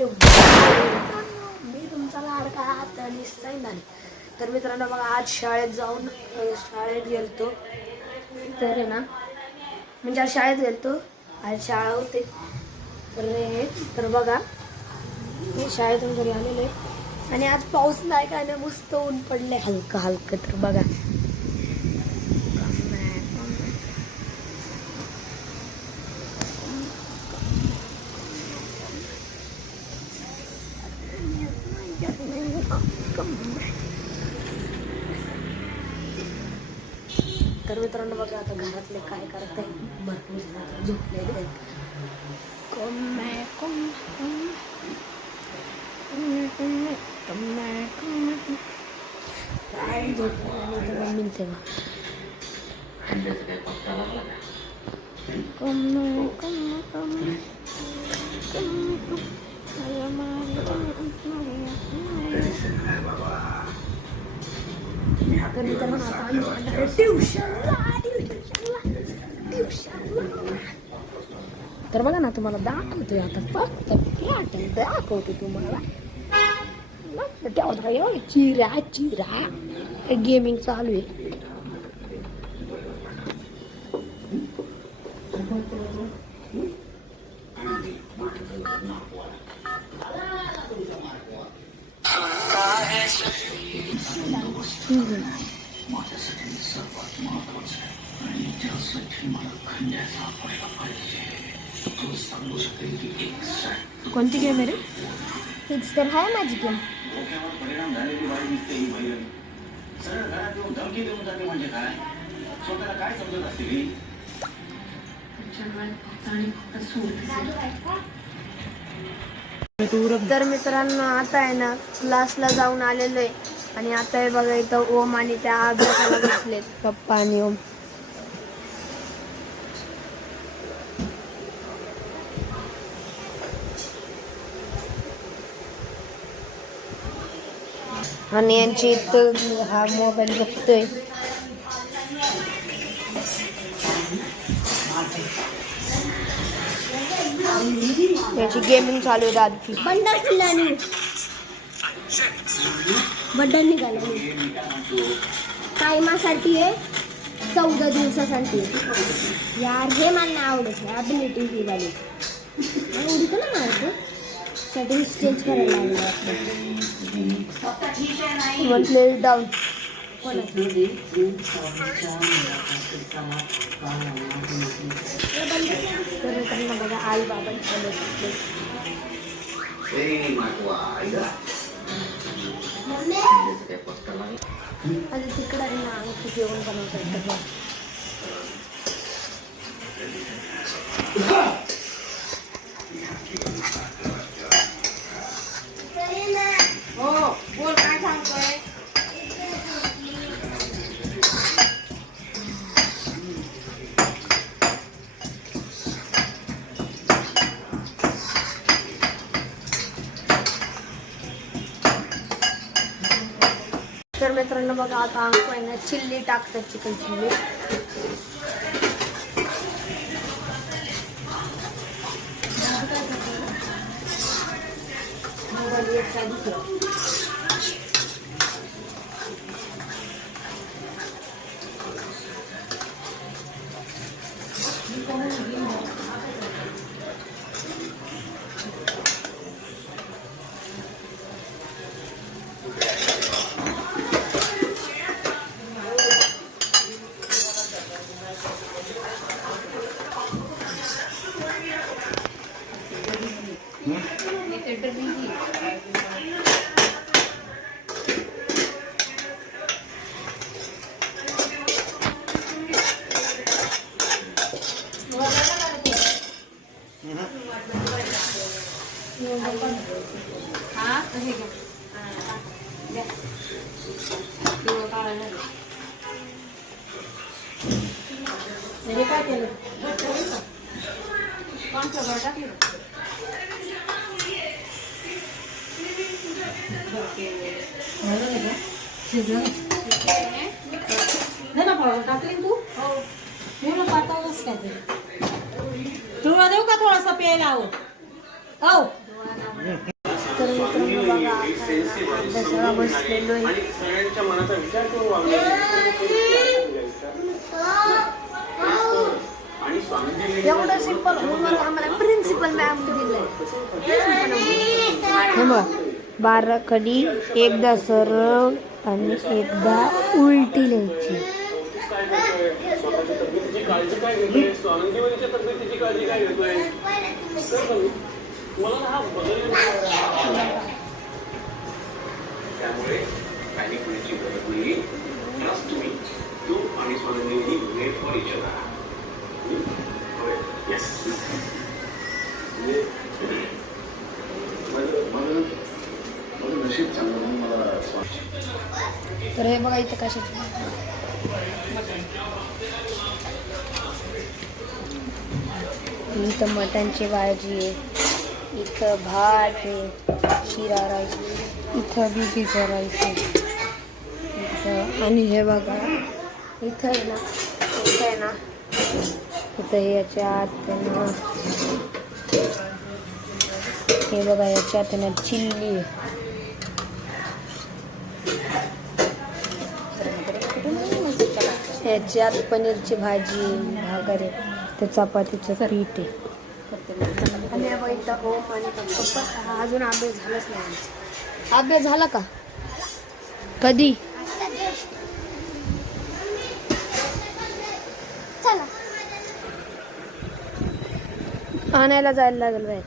मी तुमचा लाडका तनिष सैंदाने. तर मित्रांनो बघा, आज शाळेत जाऊन शाळेत गेलतो. तर आहे ना, म्हणजे आज शाळेत गेलतो, आज शाळा होते. तर बघा, मी शाळेतून घरी आलेले आणि आज पाऊस नाही काय नाही, मस्त ऊन पडले हलकं हलकं. तर बघा, तर मित्रांनो बघा, आता घरातले काय करत आहे, भरपूर झोपलेले आहेत. काय झोपले आणि तर मम्मी तेव्हा तर मित्रांनो आता आम्ही जाणार ट्युशनला. तर बघा ना, तुम्हाला दाखवतोय आता, फक्त पॅटर्न दाखवतो तुम्हाला. चिरा चिरा गेमिंग चालू आहे. कोणती गेम आहे रे? हीच तर आहे माझी गेम. तर मित्रांनो आता आहे ना, क्लासला जाऊन आलेलो आहे आणि आता हे बघा, इथं ओम आणि त्या अभ्यासाला बसलेत, पप्पा आणि ओम. आणि यांची इथं हा मोबाईल बघतोय. याची गेमिंग चालू आहे दादी. बंडल निघाला टायमासाठी आहे, 14 दिवसासाठी. यार हे मला नाही आवडत आहे, ॲबिलिटी ही वाली आवडतं ना. मार्ग सेटिंग्स चेंज करायला लागले म्हटले डाऊन. तर त्यांना बघा, आई बाबांच्या आता तिकडं आहे ना, आणखी जेवण बनवतात. बोल काय सांगतोय. तर मित्रांनो बघा, आता अंकु आहे ना चिल्ली टाकतात, चिकन चिल्ली. काय केलं? टाकलं. टाकली तू? हो. पाठवलंच काय तरी. तुला देऊ का थोडासा प्यायला? हो. अभ्यासाला बसलेलो आहे. एवढं सिंपल होमवर्क आम्हाला प्रिन्सिपल मॅम दिलंय. हे बघ, 12 कडी एकदा सरळ आणि एकदा उलटी लिहायची. त्यामुळे पॅनिक होण्याची गरज नाही. ट्रस्ट मी, तू आणि Swanandi great for each other. Yes. माझं नशीब चांगलं म्हणून मला. तर हे बघा इथं कशाचं इथं मटणची भाजी आहे, इथं भात आहे, शिरा राईस, इथं बीबीचा राईस आहे इथं. आणि हे बघा इथं आहे ना इथं याच्यात ना हे बघा याच्यात ना चिल्ली आहे. याच्यात पनीरची भाजी भाकरी ते चपातीचं पीठ आहे. आणि बघा इथं ओम आणि पप्पा अजून अभ्यास झालाच नाही आमचा. अभ्यास झाला का कधी? चला आणायला जायला लागेल बाहेर.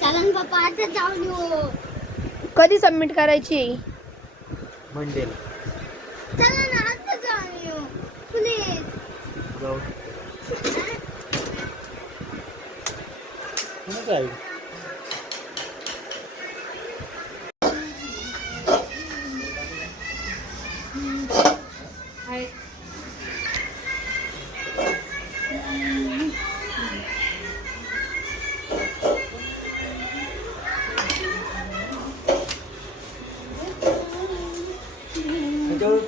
चला ना पप्पा आता जाऊन येऊ. कधी सबमिट करायची? मंडेला चला ना आता जाऊन येऊ प्लीज. जाऊ. काय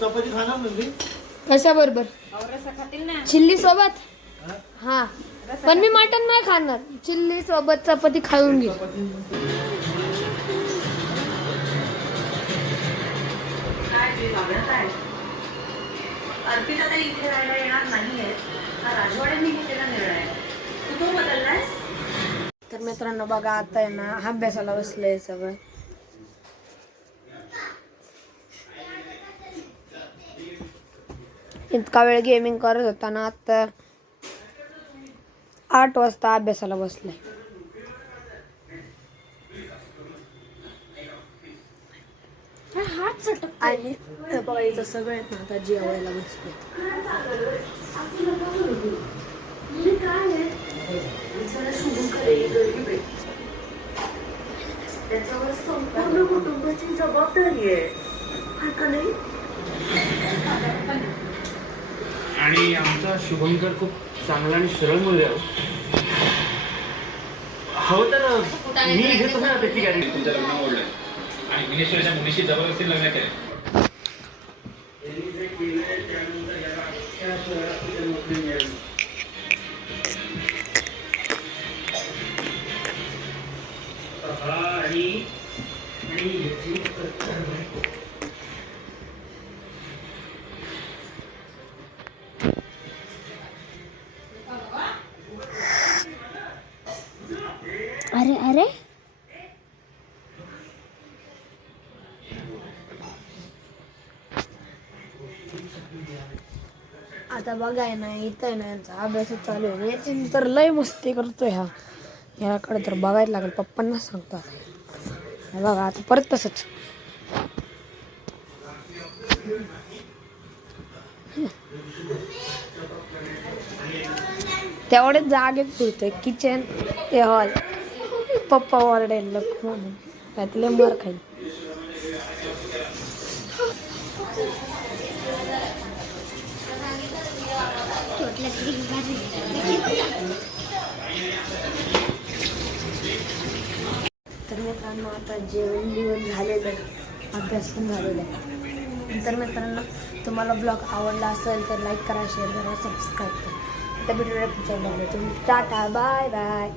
चपाती खाणार म्हणजे कशा बरोबर? चिल्ली सोबत. हा पण मी मटण नाही खाणार, चिल्ली सोबत चपाती खाऊन घे. अर्पिता तरी इथे राहायला येणार नाहीये हा राजवाड्यांनी घेतलेला निर्णय तू तो बदललायस. तर मित्रांनो बघा आता आहे ना अभ्यासाला बसलंय सगळं. इतका वेळ गेमिंग करत होता ना, आता 8 वाजता अभ्यासाला बसलाय. हात सटक. आणि ते बघा इथं सगळे आहेत ना आता जेवायला बसले. त्याच्यावर संपूर्ण कुटुंबाची जबाबदारी आहे हा का नाही. आणि आमचा शुभंकर खूप चांगला आणि सरळ मुलगा आहे. हवं तर मी घेतो ना त्याची गाडी. तुमचं लग्न मोडलंय आणि मिनिस्टरच्या मुलीशी जबरदस्ती लग्न केलं. अरे अरे आता बघाय ना इथं आहे ना यांचा अभ्यास चालू आहे. याची तर लय मस्ती करतोय हा. याकडे तर बघायला लागेल, पप्पांना सांगतो आता. हे बघा आता परत तसंच. तेवढेच जागेत फिरतोय. किचन ते हॉल. पप्पा ओरडेल म्हणून त्यातले मर खाईल. तर मित्रांनो आता जेवण बिवण झालेलं आहे, अभ्यास पण झालेला आहे. तर मित्रांनो तुम्हाला ब्लॉग आवडला असेल तर लाईक करा, शेअर करा, सबस्क्राईब करा. त्या व्हिडिओला पुढच्या ब्लॉगला तुम्ही टाटा बाय बाय.